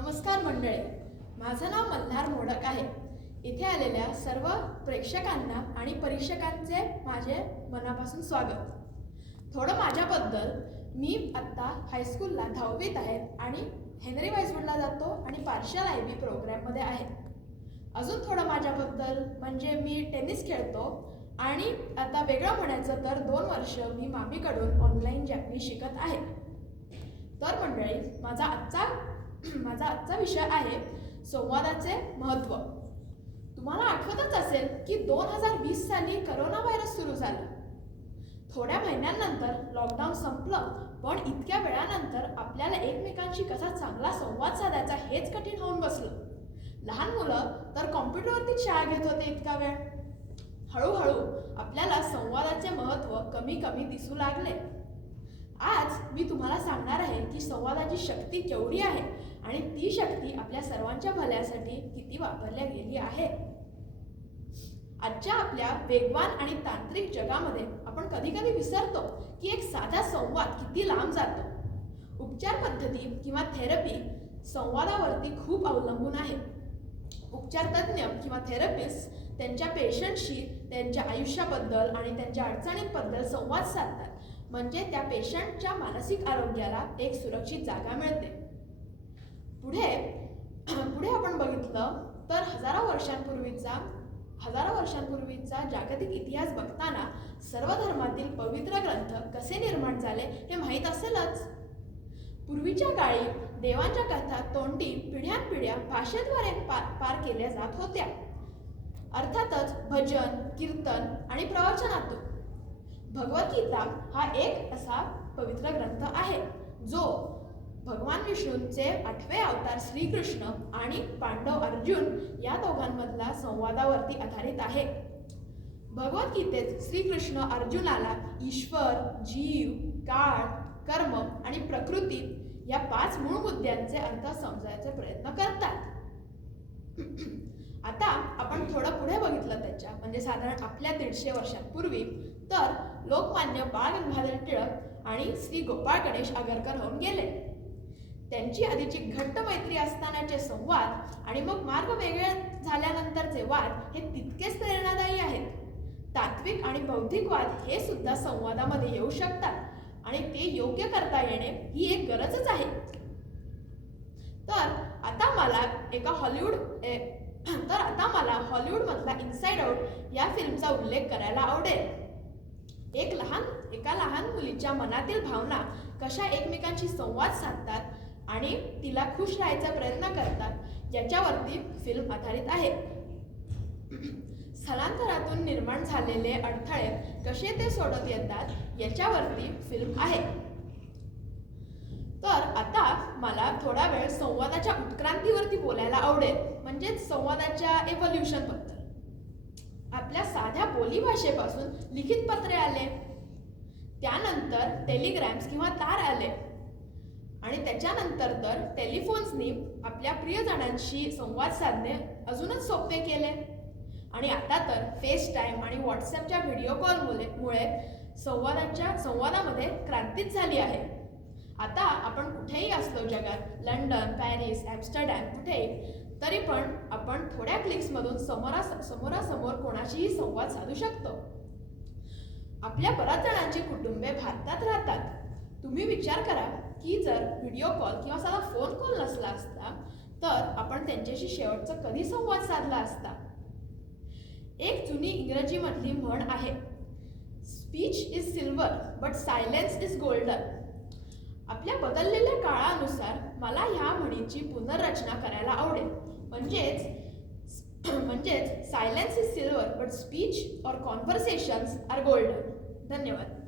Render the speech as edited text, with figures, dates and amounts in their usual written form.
नमस्कार मंडळी, माझं नाव मल्हार मोडक आहे. इथे आलेल्या सर्व प्रेक्षकांना आणि परीक्षकांचे माझे मनापासून स्वागत. थोडं माझ्याबद्दल. मी आत्ता हायस्कूलला 10वीत आहे आणि हेनरी वाईसवुडला जातो आणि पार्शियल IB प्रोग्राममध्ये आहे. अजून थोडं माझ्याबद्दल म्हणजे मी टेनिस खेळतो आणि आता वेगळं म्हणायचं तर 2 वर्ष मी मामीकडून ऑनलाईन जॅपनीज शिकत आहे. तर मंडळी, माझा आजचा विषय आहे संवादाचे महत्त्व. तुम्हाला आठवतच असेल की 2020 साली करोना व्हायरस सुरू झाला. थोड्या महिन्यांनंतर लॉकडाऊन संपलं, पण इतक्या वेळानंतर आपल्याला एकमेकांशी कसा चांगला संवाद साधायचा हेच कठीण होऊन बसलं. लहान मुलं तर कॉम्प्युटरवरतीच शाळा घेत होते इतका वेळ. हळूहळू आपल्याला संवादाचे महत्त्व कमी कमी दिसू लागले. आज मी तुम्हाला सांगणार आहे की संवादाची शक्ती केवढी आहे आणि ती शक्ती आपल्या सर्वांच्या भल्यासाठी किती वापरल्या गेली आहे. आजच्या आपल्या वेगवान आणि तांत्रिक जगामध्ये आपण कधी कधी विसरतो की एक साधा संवाद किती लांब जातो. उपचार पद्धती किंवा थेरपी संवादावरती खूप अवलंबून आहे. उपचार तज्ज्ञ किंवा थेरपिस्ट त्यांच्या पेशंटशी त्यांच्या आयुष्याबद्दल आणि त्यांच्या अडचणींबद्दल संवाद साधतात, म्हणजे त्या पेशंटच्या मानसिक आरोग्याला एक सुरक्षित जागा मिळते. पुढे आपण बघितलं तर हजारो वर्षांपूर्वीचा जागतिक इतिहास बघताना सर्व धर्मातील पवित्र ग्रंथ कसे निर्माण झाले हे माहीत असेलच. पूर्वीच्या काळी देवांच्या कथा तोंडी पिढ्यानपिढ्या भाषेद्वारे पार केल्या जात होत्या. अर्थातच भजन, कीर्तन आणि प्रवचनातून. भगवद्गीता हा एक असा पवित्र ग्रंथ आहे जो भगवान विष्णूंचे 8वे अवतार श्रीकृष्ण आणि पांडव अर्जुन या दोघांमधला संवादावरती आधारित आहे. भगवद्गीतेत श्रीकृष्ण अर्जुनाला ईश्वर, जीव, काळ, कर्म आणि प्रकृती या 5 मूळ मुद्द्यांचे अर्थ समजायचे प्रयत्न करतात. आता आपण थोडं पुढे बघितलं त्याच्या म्हणजे साधारण आपल्या 150 वर्षांपूर्वी तर लोकमान्य बाळ गंगाधर टिळक आणि श्री गोपाळ गणेश आगरकर होऊन गेले. त्यांची आधीची घट्ट मैत्री असतानाचे संवाद आणि मग मार्ग वेगळे झाल्यानंतरचे वाद हे तितकेच प्रेरणादायी आहेत. तात्विक आणि बौद्धिक वाद हे सुद्धा संवादामध्ये येऊ शकतात आणि ते योग्य करता येणे ही एक गरजच आहे. तर आता मला हॉलिवूडमधला इनसाइड आउट या फिल्मचा उल्लेख करायला आवडेल. एका लहान मुलीच्या मनातील भावना कशा एकमेकांशी संवाद साधतात आणि तिला खुश राहायचा प्रयत्न करतात याच्यावरती फिल्म आधारित आहे. स्थलांतरातून निर्माण झालेले अडथळे कसे ते सोडत येतात याच्यावरती फिल्म आहे. तर आता मला थोडा वेळ संवादाच्या उत्क्रांतीवरती बोलायला आवडेल, म्हणजेच संवादाच्या एव्होल्युशन बद्दल. आपल्या साध्या बोलीभाषेपासून लिखित पत्रे आले, त्यानंतर टेलिग्रॅम्स किंवा तार आले आणि त्याच्यानंतर तर टेलिफोन्सनी आपल्या प्रियजनांशी संवाद साधणे अजूनच सोपे केले आणि आता तर फेसटाईम आणि व्हॉट्सॲपच्या व्हिडिओ कॉलमुळे संवादामध्ये क्रांतीच झाली आहे. आता आपण कुठेही असलो जगात, लंडन, पॅरिस, ॲम्स्टरडॅम, कुठेही, तरी पण आपण थोड्या क्लिक्समधून समोरासमोर कोणाशीही संवाद साधू शकतो. आपल्या बऱ्याच जणांची कुटुंबे भारतात राहतात. तुम्ही विचार करा की जर व्हिडिओ कॉल किंवा साधा फोन कॉल नसला असता तर आपण त्यांच्याशी शेवटचा कधी संवाद साधला असता. एक जुनी इंग्रजीमधली म्हण आहे, speech is silver but silence is golden. आपल्या बदललेल्या काळानुसार मला ह्या म्हणीची पुनर्रचना करायला आवडेल, म्हणजेच silence is silver but speech और कॉन्व्हर्सेशन्स आर गोल्डन. धन्यवाद.